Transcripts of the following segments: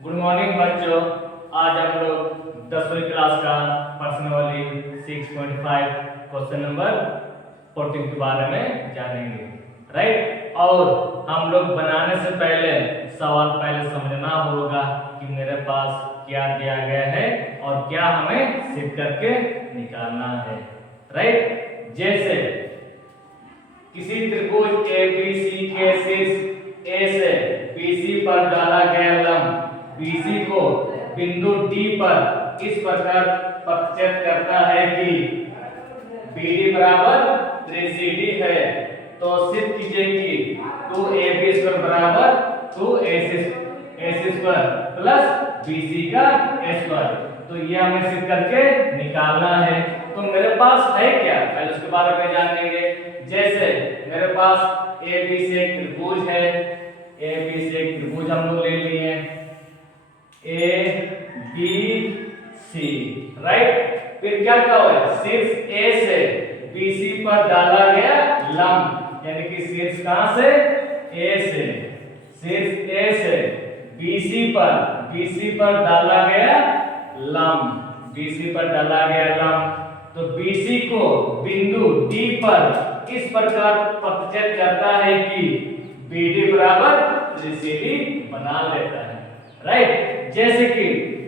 Good morning बच्चों। आज हम लोग 10वीं क्लास का पर्सनली 6.5 क्वेश्चन नंबर 14 के बारे में जानेंगे, राइट। और हम लोग बनाने से पहले सवाल पहले समझना होगा कि मेरे पास क्या दिया गया है और क्या हमें सिद्ध करके निकालना है, राइट। जैसे किसी त्रिभुज एबीसी के शीर्ष ए से बीसी पर डाला गया लंब बीसी को बिंदु डी पर इस प्रकार प्रतिच्छेद करता है कि बीडी बराबर 3CD है, तो सिद्ध कीजिए कि 2AB² बराबर 2AC² प्लस BC का स्क्वायर। तो ये हमें सिद्ध करके निकालना है। तो मेरे पास है क्या, पहले उसके बारे में जानेंगे। जैसे मेरे पास AB से एक त्रिभुज है, AB से एक त्रिभुज हम लोग ले लिए ABC, राइट। फिर क्या हुआ, शीर्ष A से BC पर डाला गया लंब, यानी कि शीर्ष कहां से, A से, शीर्ष A से BC पर डाला गया लंब, BC पर डाला गया लंब। तो BC को बिंदु D पर इस प्रकार प्रतिच्छेद करता है कि BD बराबर 3CD बना लेता है, राइट। जैसे कि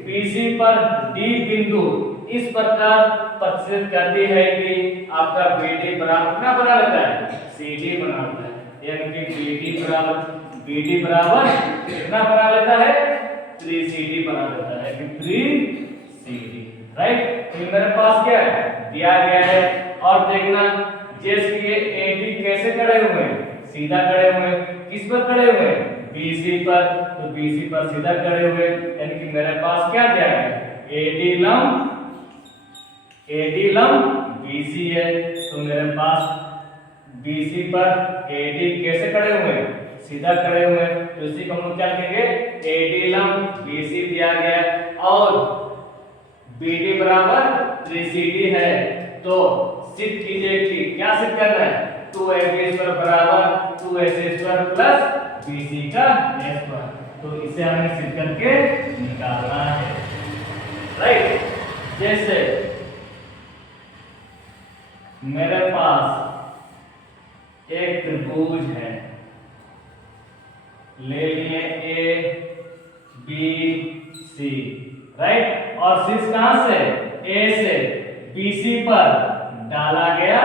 BC पर D बिंदु इस प्रकार प्रतिच्छेद करती है कि आपका BD बराबर क्या बना लेता है, CD बना लेता है, यानी कि BD बराबर कितना बना लेता है, 3CD बना लेता है, कि 3CD, राइट। तो मेरे पास क्या है, दिया गया है। और देखना, जैसे कि AD कैसे खड़े हुए हैं, सीधा खड़े हुए हैं, किस पर खड़े हुए हैं, BC पर। तो BC पर सीधा खड़े हुए, यानी कि मेरे पास क्या दिया है, AD लंब BC है। तो मेरे पास BC पर AD कैसे खड़े हुए हैं, सीधा खड़े हुए हैं। तो इसी को हम लोग क्या लिखेंगे, AD लंब BC दिया गया और BD बराबर 3CD है। तो सिद्ध कीजिए कि क्या सिद्ध करना है, 2AB² बराबर 2AC² प्लस BC का स्क्वायर। तो इसे हमें सिद्ध करके निकालना है, राइट। जैसे मेरे पास एक त्रिभुज है, ले लिए ABC, राइट। और शीर्ष कहां से, A से BC पर डाला गया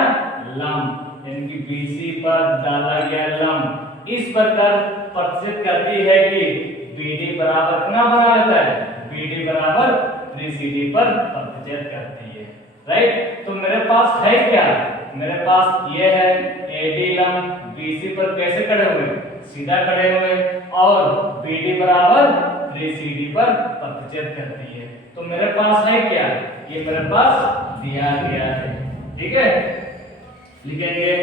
लंब, यानी कि BC पर डाला गया लंब इस प्रकार प्रतिच्छेद करती है कि BD बराबर कितना बना लेता है, BD बराबर 3CD पर प्रतिच्छेद करती है, राइट। तो मेरे पास है क्या, मेरे पास ये है AD लंब BC पर कैसे खड़े हुए, सीधा खड़े हुए, और BD बराबर 3CD पर प्रतिच्छेद करती है। तो मेरे पास है क्या, ये मेरे पास दिया गया है, ठीक है। लिखेंगे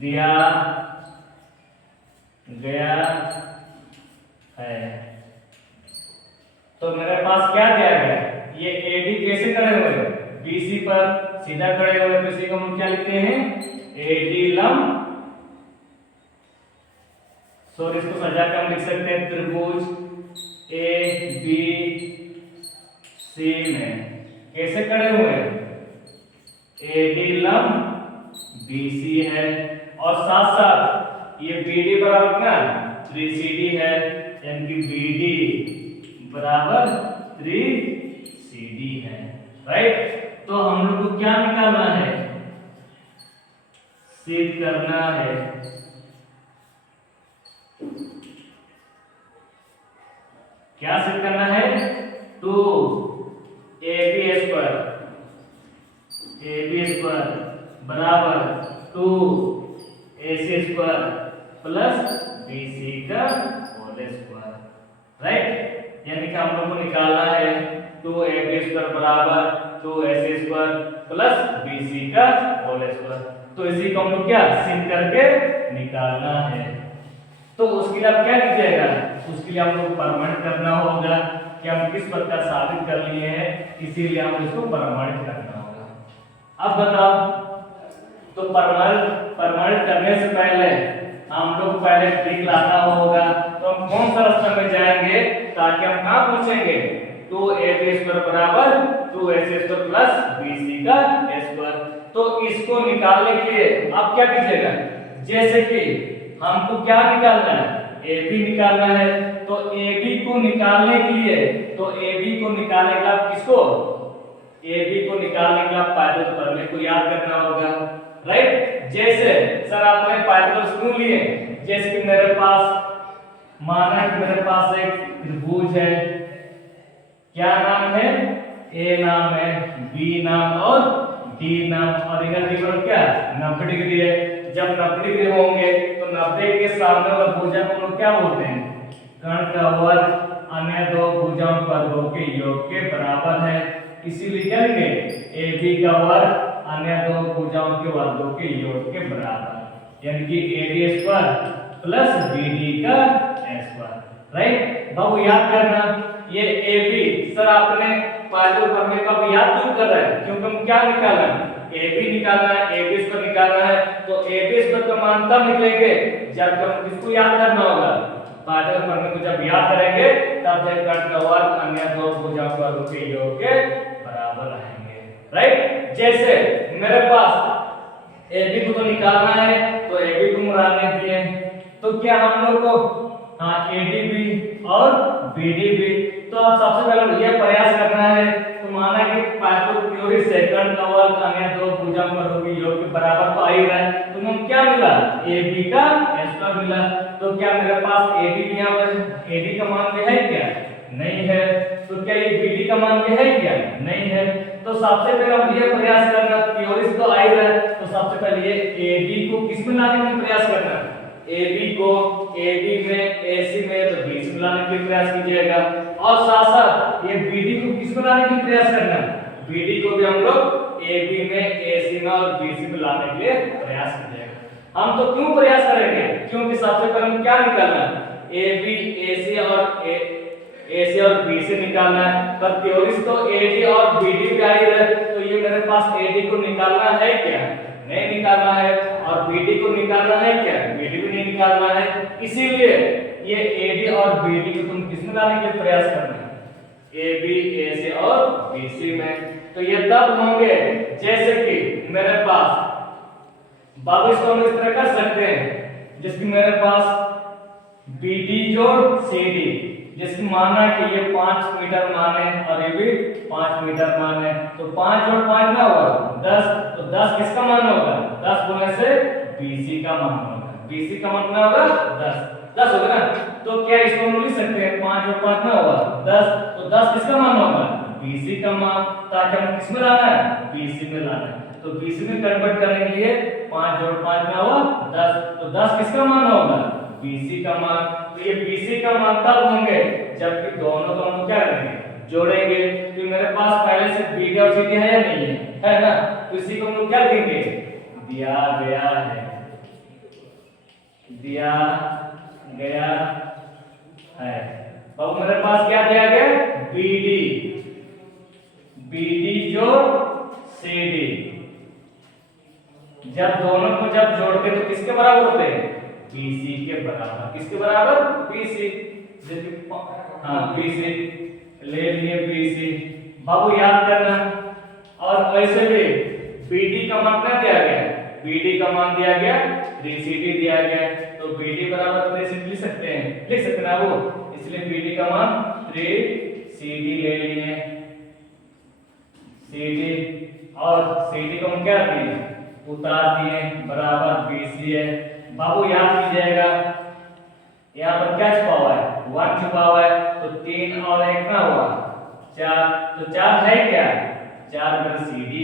दिया गया है। तो मेरे पास क्या दिया गया, ये AD कैसे खड़े हुए, BC पर सीधा खड़े हुए, तो इसी को हम क्या लिखते हैं, AD लंब, सॉरी इसको सजा के हम लिख सकते हैं त्रिभुज ABC में कैसे खड़े हुए, AD लंब BC है, और साथ साथ ये BD बराबर कितना, 3CD है, यानी कि BD बराबर 3CD है, राइट। तो हम लोग को क्या निकालना है, सिद्ध करना है, क्या सिद्ध करना है, 2AB² बराबर 2AC² प्लस BC का होल स्क्वायर, राइट। यानी कि हम लोग को निकालना है 2AB² बराबर 2AC² प्लस BC का होल स्क्वायर। तो इसी को हम लोग क्या सिद्ध करके निकालना है। तो उसके लिए आप क्या कीजिएगा, उसके लिए हम लोग प्रमाणित करना होगा कि हम किस प्रकार साबित कर लिए हैं, इसीलिए हम इसको प्रमाणित करना होगा। अब बताओ, तो प्रमाणित करने से पहले हम लोग पहले ट्रिक लाना होगा। तो हम कौन सा रास्ता में जाएंगे ताकि हम कहां पहुंचेंगे 2ab² बराबर 2ac² प्लस bc का स्क्वायर। तो इसको निकालने के लिए आप क्या कीजिएगा, जैसे कि हमको क्या निकालना है, ab निकालना है, तो ab को निकालने के लिए किसको, ab को निकालने के लिए पाइथागोरस प्रमेय को याद करना होगा, राइट। जैसे सर आपने पाइथागोरस क्यों लिए, जैसे कि मेरे पास माना कि मेरे पास एक त्रिभुज है, क्या नाम है, ए नाम है, बी नाम और डी नाम, और इनका त्रिकोण क्या 90 डिग्री है। जब 90 डिग्री होंगे तो 90 के सामने वाला भुजा को हम लोग क्या बोलते हैं, कर्ण का वर्ग अन्य दो भुजाओं के वर्गों के योग के बराबर है। इसीलिए क्या लिखेंगे, ए बी का वर्ग अन्य दो भुजाओं के वर्गों के योग के बराबर, यानी कि AD² प्लस BD का स्क्वायर, राइट। बाबू याद करना, ये AB सर आपने पाइथागोरस प्रमेय का भी याद क्यों कर रहे हैं, क्योंकि हम क्या निकालना है, AB निकालना है, AB² निकालना है। तो AB² का मान तब निकलेंगे जब हम किसको याद करना होगा, पाइथागोरस प्रमेय को जब याद करेंगे तब जब कर्ण का वर्ग अन्य दो भुजाओं के वर्गों के योग के बराबर आएंगे, राइट। जैसे मेरे पास AB को तो निकालना है, तो AB को मुड़ाने दिए, तो क्या हम लोग को AD भी और BD भी, तो अब सबसे पहले यह प्रयास करना है, तो माना कि पाइथागोरस थ्योरी से कर्ण का वर्ग अन्य दो भुजाओं के वर्गों के योग के बराबर तो आ ही रहा है, तो हम क्या मिला, AB का स्क्वायर मिला। तो क्या मेरे पास AD भी यहाँ पर AD का मान भी है क्या, नहीं है, तो क्या ये BD का मान भी है क्या, नहीं है। तो सबसे पहले हम ये प्रयास करना, थ्योरी तो आ ही रहा है, तो सबसे पहले ये AD को किस में लाने का प्रयास करना, AB को AB में AC में तो BC में लाने का प्रयास कीजिएगा, और साथ साथ ये BD को किस में लाने का प्रयास करना, BD को भी हम लोग AB में AC में और BC में लाने के लिए प्रयास कीजिएगा। हम तो क्यों प्रयास करेंगे, क्योंकि सबसे पहले हम क्या निकालना है, AB AC और BC निकालना है, पर थ्योरी तो AD और BD भी आ ही रहा है, तो ये मेरे पास AD को निकालना है क्या, नहीं निकालना है, और BD को निकालना है क्या, BD भी नहीं निकालना है। इसीलिए ये AD और BD को तुम किस में लाने के प्रयास करना है, AB AC और BC में। तो ये तब होंगे जैसे कि मेरे पास बाबू इसको हम इस तरह कर सकते हैं, जिसकी मेरे पास BD जोड़ CD, जिसकी माना कि ये 5 मीटर मान है और ये भी 5 मीटर मान है, तो 5 जोड़ 5 ना होगा 10, तो 10 किसका मान होगा, 10 गुने से BC का मान होगा, BC का मान कितना होगा 10 होगा ना। तो क्या इसको हम लिख सकते हैं 5 जोड़ 5 ना होगा 10, तो 10 किसका मान होगा, BC का मान, ताकि हमें किस में लाना है, BC में लाना है। तो BC में कन्वर्ट करने के लिए 5 जोड़ 5 ना होगा 10, तो 10 किसका मान होगा, BC का मान। तो ये BC का मान तब होंगे जबकि दोनों को हम क्या करेंगे, जोड़ेंगे। तो मेरे पास पहले से BD और CD है या नहीं है ना, तो इसी को हम लोग क्या लिखेंगे, दिया गया है, दिया गया है। अब मेरे पास क्या दिया गया, BD जोड़ CD, जब दोनों को जब जोड़ते तो किसके बराबर होते हैं, BC के बराबर, किसके बराबर, BC, BC ले लिए BC। बाबू याद करना, और वैसे भी BD का मान क्या दिया गया, BD का मान दिया गया 3CD दिया गया, तो BD बराबर 3CD लिख सकते हैं ना वो, इसलिए BD का मान 3CD ले लिए, CD और CD को हम क्या किए, उतार दिए, बराबर BC है। बाबू याद कीजिएगा, यहाँ पर क्या छुपा हुआ है, 1 छुपा हुआ है, तो 3 और 1 ना हुआ 4, तो 4 है क्या, 4 मेरा CD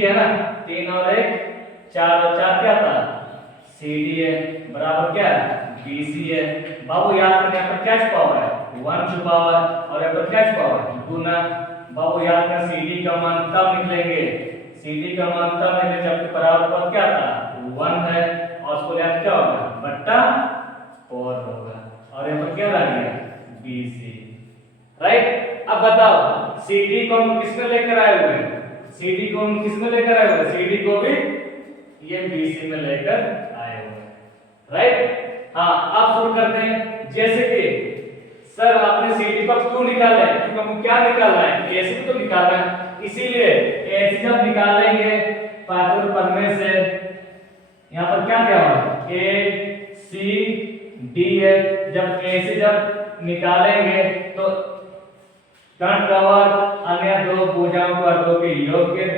है ना, 3 और 1 4, और 4 क्या था, CD है, बराबर क्या BC है। बाबू याद करना, यहाँ पर क्या छुपा हुआ है, 1 छुपा हुआ है, और यहाँ पर क्या छुपा हुआ है, गुना। बाबू याद करना, CD का मान तब निकलेंगे, CD का मान तब निकले जबकि बराबर पद क्या था 1 है, और उसको याद क्या होगा, बट्टा 4 होगा, और यहाँ पर क्या आ गया BC, राइट। अब बताओ CD को हम किसमें लेकर आए हुए हैं, CD को हम किसमें लेकर आए हुए हैं, CD को भी ये BC में लेकर आए हुए हैं, राइट। हाँ अब शुरू करते हैं, जैसे कि सर आपने सीडी को क्यों निकाला है, क्योंकि हमको क्या निकालना है, एसी को तो निकालना है, इसीलिए एसी जब निकालेंगे पाइथागोरस प्रमेय से यहाँ पर क्या क्या होगा, ए सी डी है, जब एसी जब निकालेंगे तो कर्ण का वर्ग अन्य दो भुजाओं के वर्गों के योग के,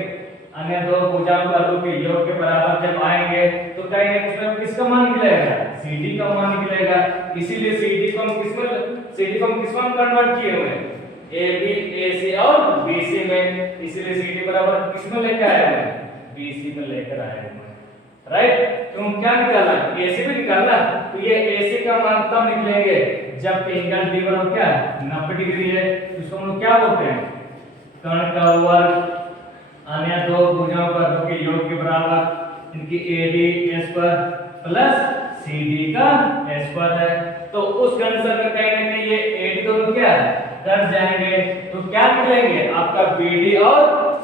अन्य दो भुजाओं के वर्गों के योग के बराबर जब आएंगे तो कहेंगे इसमें किसका मान निकलेगा, CD का मान निकलेगा, इसीलिए CD को हम किसमें कन्वर्ट किए हुए हैं, AB AC और BC में, इसीलिए CD बराबर किसमें लेकर आए हैं, BC में लेकर आए हैं, राइट। तो हम क्या निकालना है, AC भी निकालना, तो ये AC का मान तब निकलेंगे जब एंगल D बराबर क्या 90 डिग्री है, इसको हम लोग क्या बोलते हैं, कर्ण का वर्ग अन्य दो भुजाओं के वर्गों के योग के बराबर, इनकी AD S पर प्लस CD का S पर है, तो उस कंडीशन में कहेंगे कि ये AD दोनों क्या कट जाएंगे, तो क्या निकलेंगे आपका BD और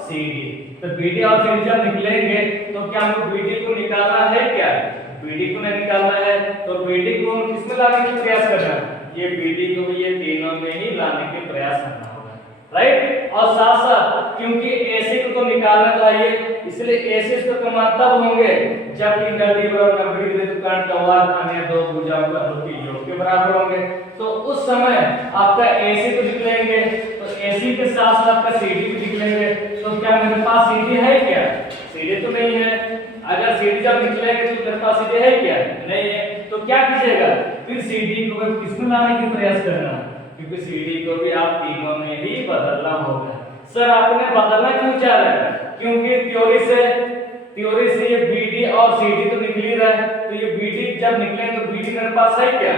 CD, तो BD और CD जब निकलेंगे तो क्या हमको BD को निकालना है, क्या BD को नहीं निकालना है, तो BD को हम किसमें लाने का प्रयास करना है, ये BD को भी ये तीनों में ही लाने के प्रयास करना होगा, राइट। और साथ साथ क्योंकि AC को तो निकालना चाहिए, इसलिए AC का मान तब होंगे जब एंगल D बराबर 90 डिग्री, तो कर्ण का वर्ग अन्य दो भुजाओं के वर्गों के योग के बराबर होंगे, तो उस समय आपका AC तो निकलेंगे, तो AC के साथ साथ आपका CD भी निकलेंगे, तो क्या मेरे पास CD है, क्या CD तो नहीं है, अगर CD जब निकलेंगे तो मेरे पास CD है, क्या नहीं है, तो क्या कीजिएगा फिर CD को किसमें लाने का प्रयास करना, क्योंकि CD को भी आप तीनों में ही बदलना होगा। सर आपने बदलना क्यों चाह रहे हैं, क्योंकि थ्योरी से ये BD और CD तो निकल ही रहा है, तो ये BD जब निकले तो BD मेरे पास है, क्या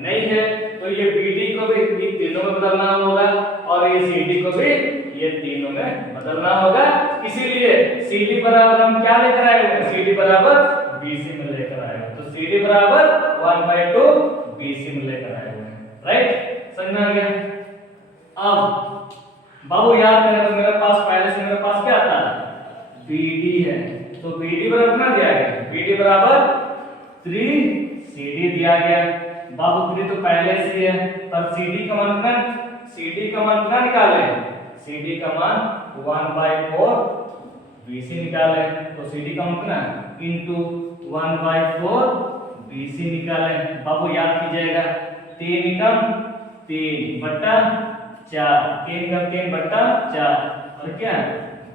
नहीं है, तो ये BD को भी इन तीनों में बदलना होगा और ये CD को भी ये तीनों में बदलना होगा, इसीलिए CD बराबर हम क्या लेकर आए हैं, CD बराबर BC में लेकर आए हैं, तो CD बराबर 1/2 BC में लेकर आए हैं, राइट, समझ में आ गया। अब बाबू याद करें तो मेरे पास पहले से मेरे पास क्या था, BD है, तो BD बराबर कितना दिया गया, BD बराबर 3CD दिया गया, बाबू 3 तो पहले से है, पर CD का मान कितना निकाले, CD का मान 1/4 BC निकाले, तो CD का मान कितना इनटू 1/4 BC निकाले, बाबू याद कीजिएगा 3 एकम 3 बटा 4, 3 बटा 4 और क्या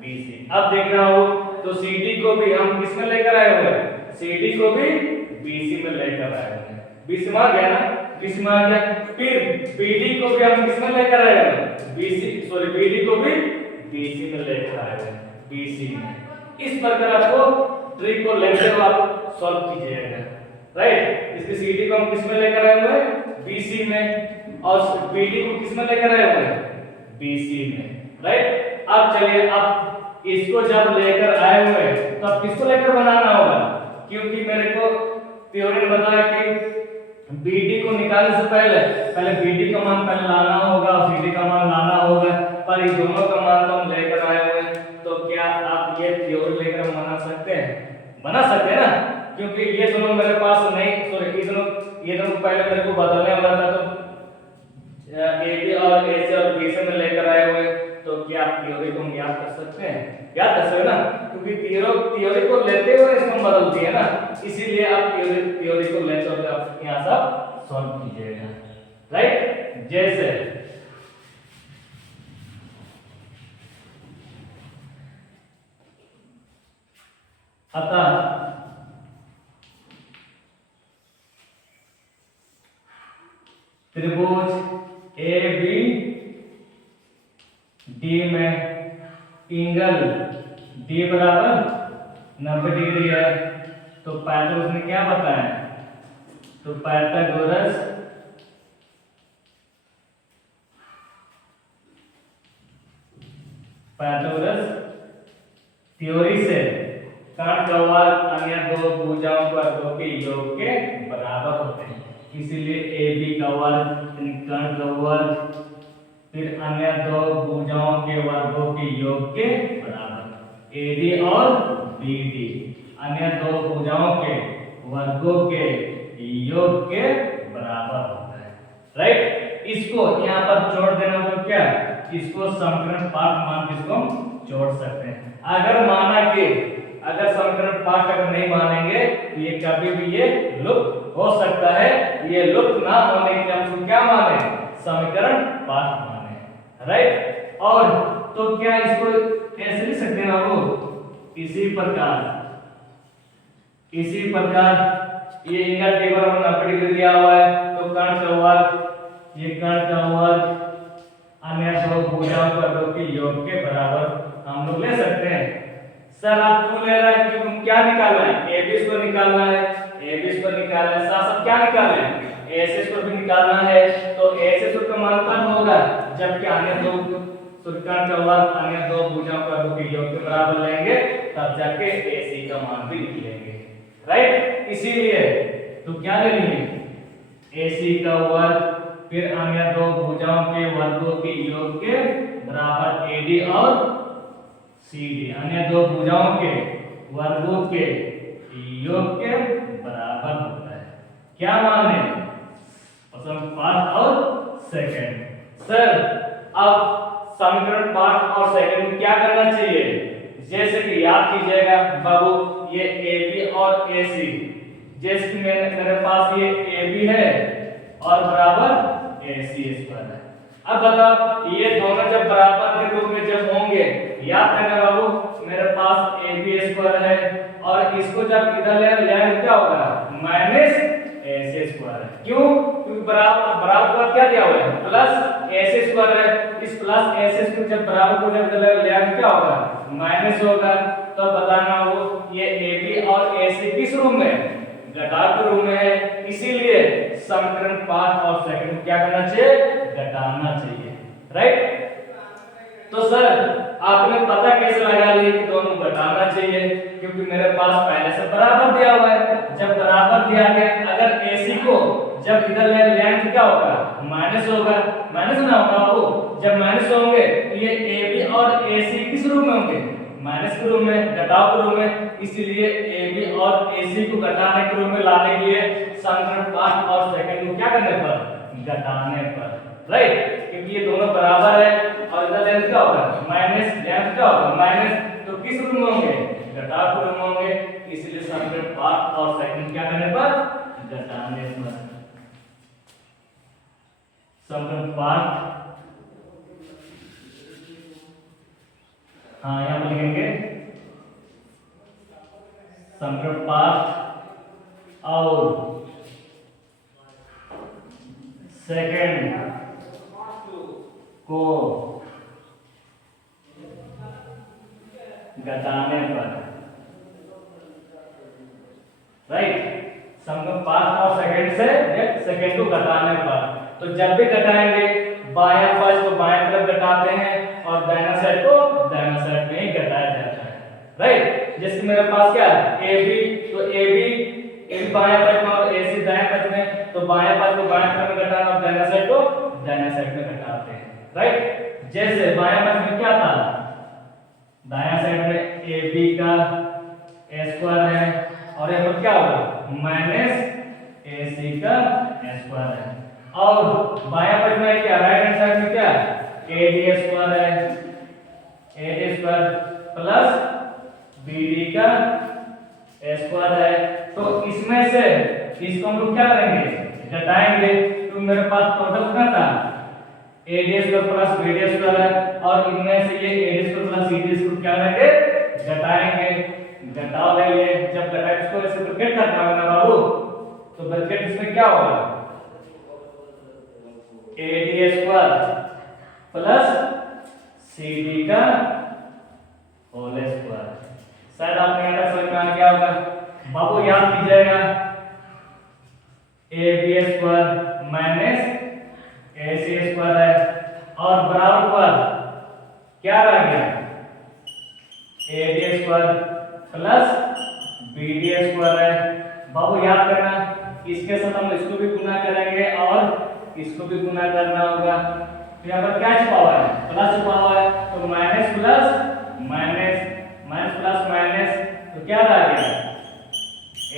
BC। अब देख रहा हो तो CD को भी हम किसमें लेकर आए हुए हैं, CD को भी BC में लेकर आए हुए हैं, BC में आ गया ना, BC में आ गया, फिर BD को भी हम किसमें लेकर आए हुए हैं, BD को भी BC में लेकर आए हुए हैं, BC में। इस प्रकार आपको ट्रिक को लेते हुए आप सॉल्व कीजिएगा, राइट। इसके CD को हम किसमें लेकर आए हुए हैं, BC में, और BD को किसमें लेकर आए हुए हैं, BC में, राइट। अब चलिए अब इसको जब लेकर आए हुए हैं तो अब किसको लेकर बनाना होगा, क्योंकि मेरे को थ्योरी ने बताया कि BD को निकालने से पहले BD का मान पहले लाना होगा और CD का मान लाना होगा, पर इन दोनों का मान तो हम लेकर आए हुए हैं, तो क्या आप ये थ्योरी लेकर बना सकते हैं ना, क्योंकि ये दोनों मेरे पास नहीं, ये दोनों पहले मेरे को बदलने वाला था, तो AB और AC और BC में लेकर आए हुए, तो क्या आप थ्योरी को हम याद कर सकते हैं ना, क्योंकि थ्योरी को लेते हुए इसको बदलती है ना, इसीलिए आप थ्योरी को लेते हुए आप यहाँ सब सॉल्व कीजिएगा, राइट। जैसे अतः त्रिभुज ABD में एंगल D बराबर 90 डिग्री है, तो पाइथागोरस ने क्या बताया, तो पाइथागोरस थ्योरी से कर्ण का वर्ग अन्य दो भुजाओं के वर्गों के योग के बराबर होते हैं, इसीलिए AB का वर्ग कर्ण का वर्ग फिर अन्य दो भुजाओं के वर्गों के योग के बराबर, AD और BD अन्य दो भुजाओं के वर्गों के योग के बराबर होता है, राइट। इसको यहाँ पर जोड़ देना तो क्या इसको समीकरण पाठ मान के इसको जोड़ सकते हैं। अगर समीकरण पाठ अगर नहीं मानेंगे तो ये कभी भी ये लुप्त हो सकता है। ये लुप्त ना होने के लिए हम इसको क्या माने समीकरण पाठ माने, राइट। और तो क्या इसको ऐसे लिख सकते हैं ना वो इसी प्रकार ये एंगल टेबल में 90 डिग्री दिया हुआ है तो कर्ण का वर्ग ये कर्ण का वर्ग अन्य दो भुजाओं पर दो के योग के बराबर हम लोग ले सकते हैं। सर आप क्यों ले रहे हैं क्योंकि क्या निकालना है एबीस को निकालना है, एबीस को निकालना है, साथ साथ क्या निकालना है एएसएस को भी निकालना है। तो एएसएस का मान कब होगा जबकि अन्य दो कर्ण का वर्ग अन्य दो भुजाओं पर दो के योग के बराबर लेंगे तब जाके एसी का मान भी निकलेंगे, राइट। इसीलिए तो क्या लेनी है AC का वर्ग फिर अन्य दो भुजाओं के वर्गों के योग के बराबर AD और CD अन्य दो भुजाओं के वर्गों के योग के बराबर होता है। क्या माने प्रथम पार्ट और सेकंड। सर अब समीकरण पार्ट और सेकंड में क्या करना चाहिए जैसे कि याद कीजिएगा बाबू ये AB और AC जैसे कि मेरे पास ये AB है और बराबर AC स्क्वायर है। अब बताओ ये दोनों जब बराबर के रूप में जब होंगे याद रखना बाबू मेरे पास AB स्क्वायर है और इसको जब इधर ले क्या होगा माइनस AC स्क्वायर है। क्यों क्योंकि बराबर क्या दिया हुआ है प्लस AC स्क्वायर है। इस प्लस AC को जब बराबर को जब इधर ले क्या होगा माइनस होगा। तो बताना वो ये AB और AC किस रूप में घटाव के रूप में है। इसीलिए समीकरण पार्ट और सेकंड क्या करना चाहिए घटाना चाहिए, राइट। तो सर आपने पता कैसे लगा लिया कि दोनों घटाना चाहिए क्योंकि मेरे पास पहले से बराबर दिया हुआ है। जब बराबर दिया गया अगर AC को जब इधर ले तो क्या होगा माइनस होगा, माइनस ना होगा वो जब माइनस होंगे तो ये AB और AC किस रूप में होंगे माइनस के रूप में घटाव के रूप में। इसीलिए AB और AC को घटाने के रूप में लाने के लिए समीकरण पार्ट और सेकंड को क्या करने पर घटाने पर, राइट। क्योंकि ये दोनों बराबर है और इधर लेंथ क्या होगा माइनस लेंथ क्या होगा माइनस तो किस रूप में होंगे घटाव के रूप में होंगे। इसलिए समीकरण पार्ट और सेकंड क्या करने पर घटाने पर। समीकरण पार्ट हाँ यहाँ पर लिखेंगे समीकरण पार्ट और सेकंड को घटाने पर, राइट। समीकरण पार्ट और सेकंड से सेकंड को घटाने पर तो जब भी घटाएंगे बायां पक्ष को बाएं तरफ घटाते हैं और दाहिना साइड को दाहिना साइड में ही घटाया जाता है, राइट। जैसे मेरे पास क्या है AB तो AB बाएं पक्ष में और AC दाएं पक्ष में तो बायां पक्ष को बाएं तरफ में घटाना और दाहिना साइड को दाहिना साइड में घटाते हैं, राइट। जैसे बायां पक्ष में क्या था दायां साइड में AB का स्क्वायर है और यहाँ पर क्या होगा माइनस AC का स्क्वायर है और बायां पक्ष में क्या राइट हैंड साइड में क्या AD स्क्वायर है AD स्क्वायर प्लस BD का स्क्वायर है। तो इसमें से इसको हम लोग क्या करेंगे घटाएंगे तो मेरे पास टोटल कितना था AD square plus BD square है और इनमें से ये AD square plus CD square क्या करेंगे घटाएंगे। घटाव ले लिए जब घटाए इसको ऐसे ब्रैकेट करना होगा ना बाबू तो ब्रैकेट इसमें क्या होगा AD स्क्वायर प्लस CD का होल स्क्वायर। शायद आपने यहाँ तक समझ में आ गया होगा बाबू। याद कीजिएगा AB square minus AC square है और बराबर पर क्या रह गया AD square plus BD square है। बाबू याद करना इसके साथ हम इसको भी गुना करेंगे और इसको भी गुना करना होगा। तो यहाँ पर क्या छुपा हुआ है प्लस छुपा हुआ है तो minus plus minus minus plus minus तो क्या रह गया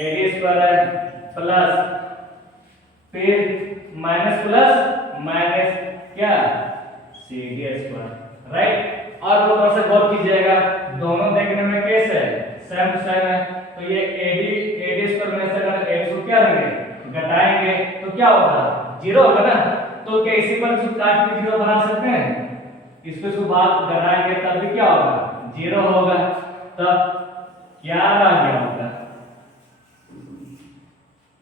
AD स्क्वायर है प्लस फिर माइनस प्लस माइनस क्या सी डी स्क्वायर, राइट। और ऊपर से गौर कीजिएगा, दोनों देखने में कैसे है, सेम सेम है। तो ये एडी स्क्वायर में से अगर एडी को क्या करेंगे, घटाएंगे तो क्या होगा, जीरो होगा ना। तो क्या इसी पर इसको काट के जीरो बना सकते हैं, इसको इसको भाग घटाएंगे तब भी क्या होगा, जीरो होगा। तब क्या आ गया होगा,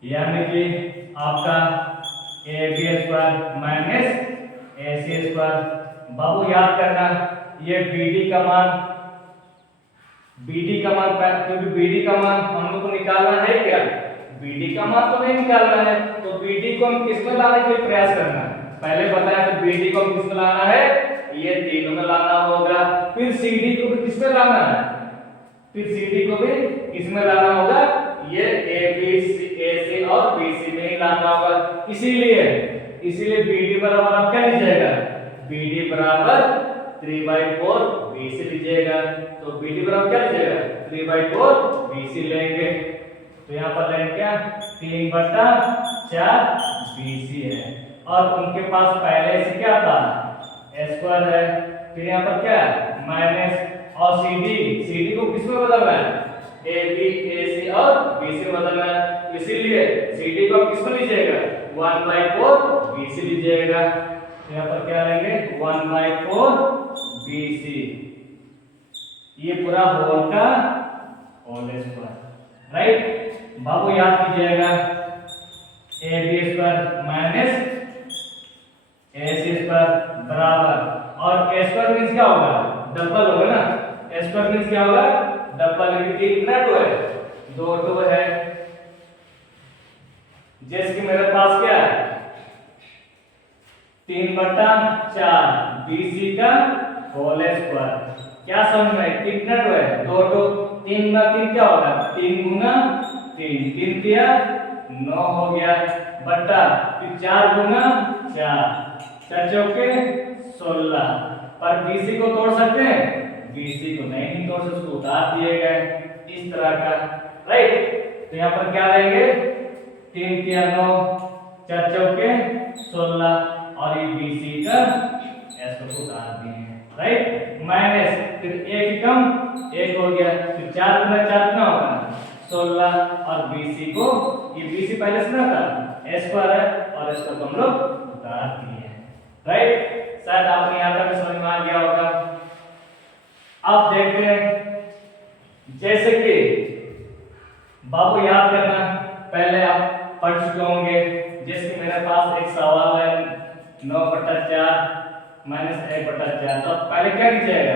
यानी कि आपका A B square minus A C square. बाबू याद करना, ये बीडी का मान, बीडी का मान, क्योंकि बीडी का मान हम लोग को निकालना है क्या, बीडी का मान तो नहीं निकालना है, तो बीडी को हम किस में लाने के लिए प्रयास करना है, पहले बताया तो बीडी को हम किस में लाना है, ये तीनों में लाना होगा। फिर सीडी को भी किस में लाना है, फिर सीडी को भी किस में लाना होगा, ये ए बी सी और बी सी में ही लाना होगा। इसीलिए बीडी बराबर आप क्या लीजिएगा, बीडी बराबर 3/4 BC लीजिएगा। तो बीडी बराबर क्या लीजिएगा, 3/4 BC लेंगे। तो यहाँ पर लेंगे क्या, 3/4 BC है। और उनके पास पहले से क्या था, स्क्वायर है। फिर यहाँ पर क्या माइनस, और सीडी को किसमें बदलना है, ए बी ए सी और बी सी में बदलना है। इसीलिए सीडी को आप किसमें लीजिएगा, 1/4 BC लीजिएगा। यहाँ पर क्या लेंगे, 1/4 BC, ये पूरा होल का होल स्क्वायर, राइट। बाबू याद कीजिएगा, A B square minus A C square बराबर, और ए स्क्वायर मींस क्या होगा, डबल होगा ना, ए स्क्वायर मींस क्या होगा, डबल। कितना टू है, 2 टू है। जैसे कि मेरे पास क्या है, 3/4 BC का होल स्क्वायर। क्या समझ में, कितना टू है, 2 टू, 3 में 3 क्या होगा, 3 गुना 3, 3 दिया 9 हो गया, बट्टा फिर 4 गुना 4, 4 चौके 16। पर BC को तोड़ सकते हैं, BC को नहीं तोड़ सकते, उसको उतार दिए गए इस तरह का, राइट। तो यहाँ पर क्या लेंगे, 3 तिया 9, 4 चौके 16, और ये BC का इसको उतार दिए, राइट। माइनस फिर एक कम 1 हो गया, फिर 4 गुना 4 कितना होगा, 16, और BC को, ये BC पहले से ना था, स्क्वायर है, और इसको तो हम लोग उतार दिए, राइट। शायद आपने यहाँ तक समझ में आ गया होगा। अब देखते हैं, जैसे कि बाबू याद करना, पहले आप पढ़ चुके होंगे, जैसे मेरे पास एक सवाल है 9/4 माइनस 1/4। तो पहले क्या लीजिएगा,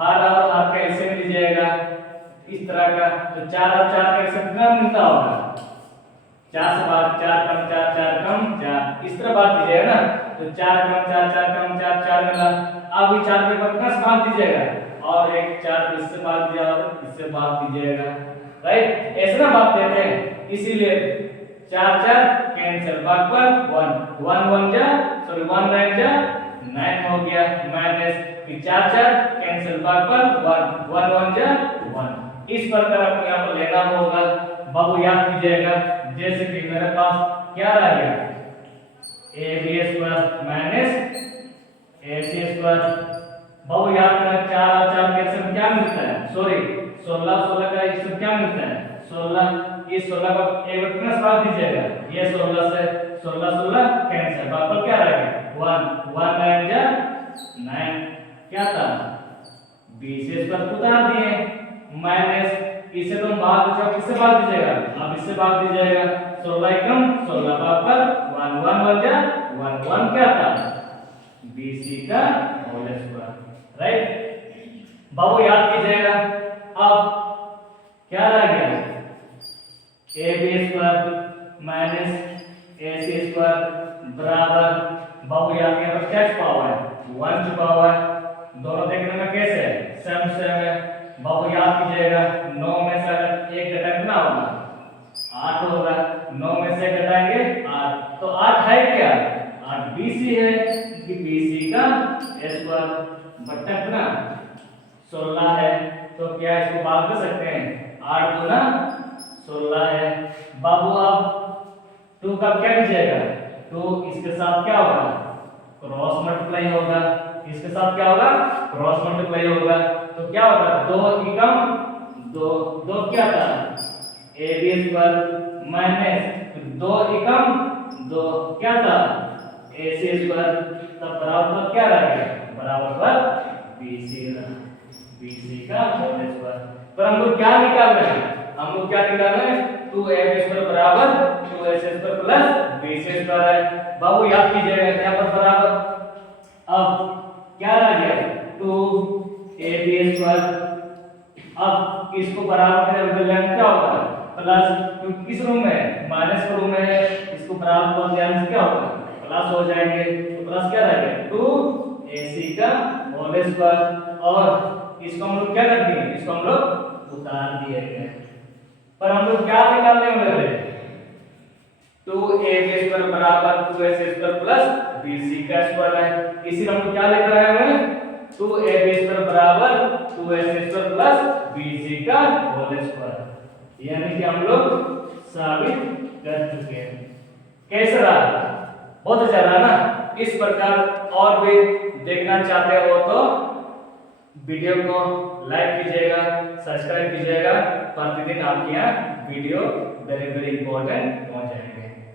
हर और हर का एलसीएम लीजिएगा इस तरह का। तो 4 और 4 का एलसीएम कितना मिलता होगा, 4 से भाग 4 कम 4, 4 कम 4, इस तरह बात कीजिएगा ना। तो 4 कम 4, 4 कम 4, 4 मिला। अब ये 4 के कितना से भाग दीजिएगा, और एक 4 को इससे भाग दिया और इससे भाग दीजिएगा, राइट। ऐसे ना भाग देते हैं, इसीलिए 4 4 कैंसिल, भाग पर 1 1 1 जा, सॉरी 1 9 जा 9 हो गया, माइनस फिर 4 4 कैंसिल, भाग पर 1 1 1 जा 1। इस प्रकार आपको यहाँ पर लेना होगा। बाबू याद कीजिएगा, जैसे कि मेरे पास क्या रह गया, A B square minus A C square. बाबू याद करना, 4 और 4 के एलसीएम क्या मिलता है, सॉरी 16 16 का एलसीएम क्या मिलता है, 16। ये 16 का एक बार कितना भाग दीजिएगा, ये 16 से 16 16 कैंसिल, भाग पर क्या रहेगा 1 1 9 जा 9, क्या था BC स्क्वायर उतार दिए, माइनस इसे तुम भाग दो, किससे भाग दीजिएगा, अब इससे भाग दीजिएगा, 16 कम 16, भाग पर 1 1 1 जा 1 1, क्या था BC का होल स्क्वायर, राइट। बाबू याद कीजिएगा, अब क्या रह गया, A B square minus A C square बराबर, बाबू याद किया पर क्या छुपा हुआ है, 1 छुपा हुआ है। दोनों देखने में कैसे है, सेम सेम है। बाबू याद कीजिएगा, 9 में से अगर 1 घटा कितना होगा, 8 होगा। 9 में से घटाएंगे 8, तो 8 है क्या, 8 BC है, कि BC का स्क्वायर बट्टा कितना 16 है। तो क्या इसको भाग कर सकते हैं, 8 गुना 16 है। बाबू अब 2 का क्या लीजिएगा, तो इसके साथ क्या होगा, क्रॉस मल्टीप्लाई होगा, इसके साथ क्या होगा, क्रॉस मल्टीप्लाई होगा। तो क्या होगा, 2 एकम 2, 2 क्या था, ab स्क्वायर माइनस 2 एकम 2 क्या था, ac स्क्वायर, तब बराबर क्या रहेगा, बराबर पर bc का होल स्क्वायर। पर हमको क्या निकालना है, हमको क्या निकालना है, 2ab स्क्वायर बराबर 2ac square plus bc square है। बाबू याद कीजिएगा यहाँ पर बराबर, अब क्या रह गया, 2ab स्क्वायर, अब इसको बराबर कर लेंगे क्या होगा, प्लस, क्योंकि किस रूम में, माइनस का रूम है, इसको बराबर कर देने से क्या होगा, प्लस हो जाएंगे। तो प्लस क्या रहेगा, 2ac का होल स्क्वायर, और इसको हम लोग क्या कर दिए, इसको हम लोग उतार दिए गए। पर हम लोग क्या निकालने वाले थे, 2ab स्क्वायर बराबर 2ac स्क्वायर प्लस bc का स्क्वायर है। इसी हम लोग क्या लेकर आए हुए हैं, 2ab स्क्वायर बराबर 2ac स्क्वायर प्लस bc का होल स्क्वायर, यानी कि हम लोग साबित कर चुके हैं। कैसा रहा, बहुत अच्छा रहा ना। इस प्रकार और भी देखना चाहते हो तो वीडियो को लाइक कीजिएगा, सब्सक्राइब कीजिएगा। प्रतिदिन आपके यहाँ वीडियो वेरी वेरी इंपॉर्टेंट पहुंच जाएंगे।